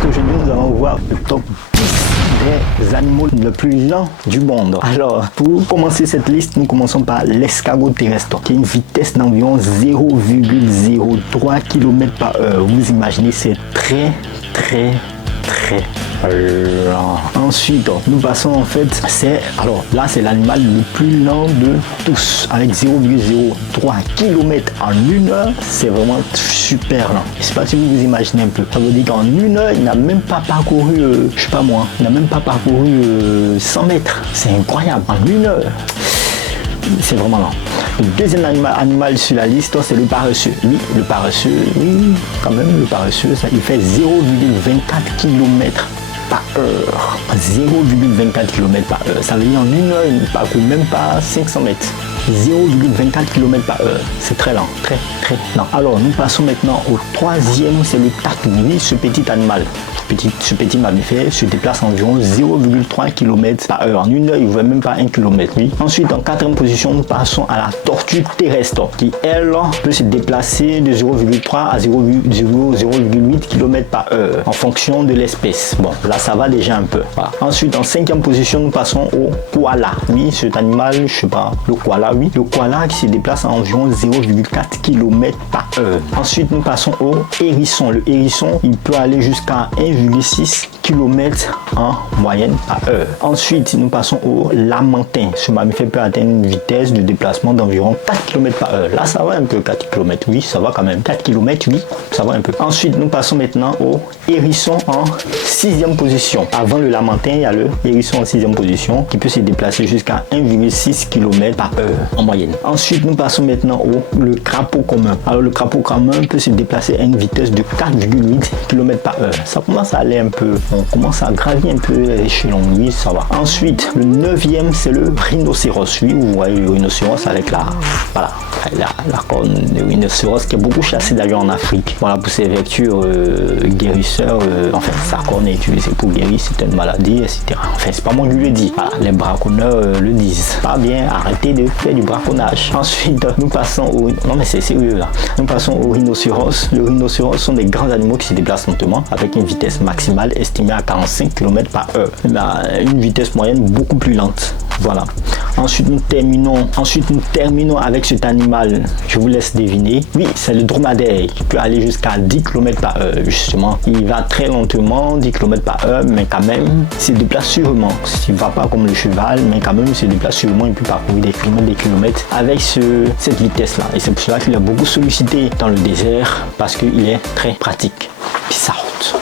puisqu'aujourd'hui nous allons voir le top 10 des animaux les plus lents du monde. Alors, pour commencer cette liste, nous commençons par l'escargot terrestre, qui a une vitesse d'environ 0,03 km par heure. Vous imaginez, c'est très lent. Ensuite, nous passons en fait, c'est l'animal le plus lent de tous, avec 0,03 km en 1 heure. C'est vraiment super lent. Je sais pas si vous vous imaginez un peu. Ça veut dire qu'en 1 heure, il n'a même pas parcouru, je sais pas moi, il n'a même pas parcouru 100 mètres. C'est incroyable, en 1 heure. C'est vraiment lent. Le deuxième animal sur la liste, c'est le paresseux. Oui, le paresseux, oui, quand même, le paresseux, ça, il fait 0,24 km par heure. 0,24 km par heure. Ça veut dire en 1 heure, il ne parcourt même pas 500 mètres. 0,24 km par heure. C'est très lent, très lent. Alors, nous passons maintenant au troisième, c'est le tatou. Oui, ce petit animal, ce petit mammifère se déplace environ 0,3 km par heure. En 1 heure, il ne voit même pas 1 km. Oui. Ensuite, en quatrième position, nous passons à la tortue terrestre, qui, elle, peut se déplacer de 0,3 à 0,8 km par heure, en fonction de l'espèce. Bon, là, ça va déjà un peu. Voilà. Ensuite, en cinquième position, nous passons au koala. Oui, cet animal, je sais pas, le koala, oui. Le koala qui se déplace à environ 0,4 km par heure. Ensuite, nous passons au hérisson. Le hérisson, il peut aller jusqu'à 1,6 km en moyenne par heure. Ensuite, nous passons au lamantin. Ce mammifère peut atteindre une vitesse de déplacement d'environ 4 km par heure. Là, ça va un peu, 4 km, oui, ça va quand même. 4 km, oui, ça va un peu. Ensuite, nous passons maintenant au hérisson en 6e position. Avant le lamantin, il y a le hérisson en 6e position qui peut se déplacer jusqu'à 1,6 km par heure en moyenne. Ensuite, nous passons maintenant le crapaud commun. Alors, le crapaud commun peut se déplacer à une vitesse de 4,8 km par heure. Ça commence à aller un peu, on commence à gravir un peu l'échelon, oui, ça va. Ensuite, le 9e, c'est le rhinocéros. Oui, vous voyez le rhinocéros avec la corne de rhinocéros qui est beaucoup chassé d'ailleurs en Afrique. Voilà, pour ses vertus guérisseurs, enfin, sa corne est utilisée pour guérir certaines maladies, etc. Enfin, c'est pas moi qui le dis. Voilà, les braconneurs le disent. Pas bien, arrêtez de faire du braconnage. Ensuite, nous passons au... Non, mais c'est sérieux là. Nous passons au rhinocéros. Le rhinocéros sont des grands animaux qui se déplacent lentement avec une vitesse maximale estimée à 45 km par heure. Une vitesse moyenne beaucoup plus lente. Voilà. Ensuite, nous terminons avec cet animal. Je vous laisse deviner. Oui, c'est le dromadaire qui peut aller jusqu'à 10 km par heure, justement. Il va très lentement, 10 km par heure, mais quand même, il se déplace sûrement. Il ne va pas comme le cheval, mais quand même, il se déplace sûrement. Il peut parcourir des kilomètres avec cette vitesse-là. Et c'est pour cela qu'il est beaucoup sollicité dans le désert, parce qu'il est très pratique. Peace out.